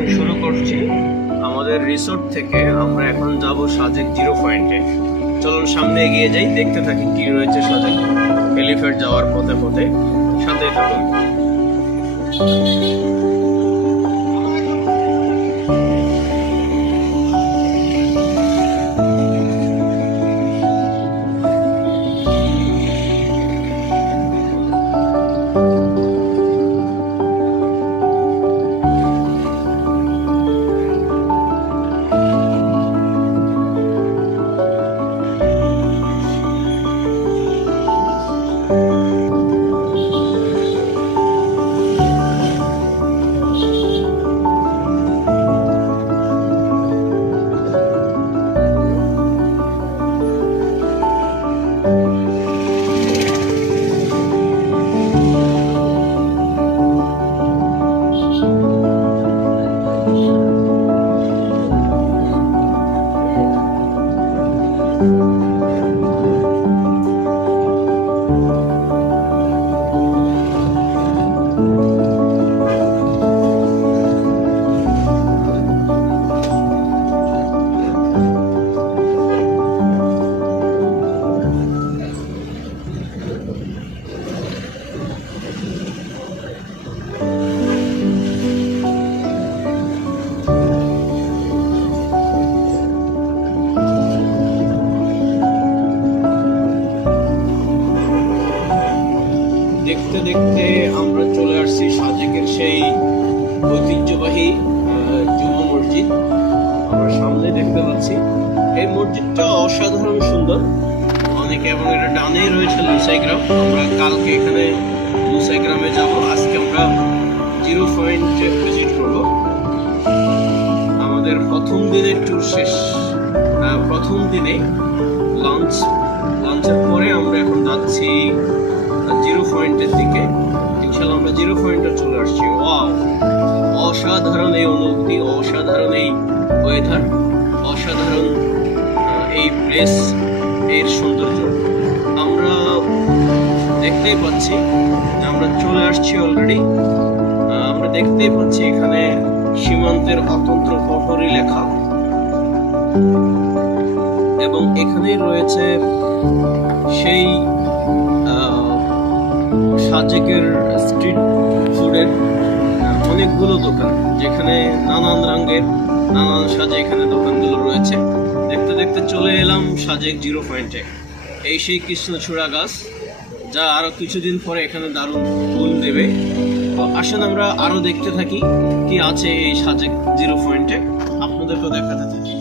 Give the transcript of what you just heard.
এখন শুরু করছি আমাদের রিসোর্ট থেকে। আমরা এখন যাব সাজেক জিরো পয়েন্টে। চলুন সামনে এগিয়ে যাই, দেখতে থাকি কি রয়েছে সাজেক হেলিপ্যাড যাওয়ার পথে পথে। সাথেই থাকুন। দেখতে দেখতে আমরা চলে আসছি সাজেকের সেই ঐতিহ্যবাহী জুম্মা মসজিদ। আমরা সামনে দেখতে পাচ্ছি এই মসজিদটা অসাধারণ সুন্দর অনেক, এবং এটা ডানেই রয়েছে লুসাইগ্রাম। আমরা কালকে এখানে লুসাইগ্রামে যাব, আজকে আমরা জিরো পয়েন্টে ভিজিট করব। আমাদের প্রথম দিনের ট্যুর শেষ। প্রথম দিনে লাঞ্চের পরে আমরা এখন যাচ্ছি জিরো পয়েন্টের দিকে। ইনশাল্লাহ আমরা জিরো পয়েন্টে চলে আসছি। ওয়াও, অসাধারণ এই অনুভূতি, অসাধারণ এই ওয়েদার, অসাধারণ এই প্লেস, এর সৌন্দর্য। আমরা দেখতেই পাচ্ছি আমরা চলে আসছি অলরেডি। আমরা দেখতেই পাচ্ছি এখানে সীমান্তের অতন্ত্র প্রহরী লেখা, এবং এখানেই রয়েছে সেই সাজেকের স্ট্রিট ফুডের অনেকগুলো দোকান, যেখানে নানান রঙের নানান সাজে এখানে দোকানগুলো রয়েছে। দেখতে দেখতে চলে এলাম সাজেক জিরো পয়েন্টে। এই সেই কৃষ্ণচূড়া গাছ, যা আরো কিছুদিন পরে এখানে দারুণ ফুল দেবে। তো আসেন আমরা আরো দেখতে থাকি কি আছে এই সাজেক জিরো পয়েন্টে, আপনাদেরকেও দেখাতে থাকি।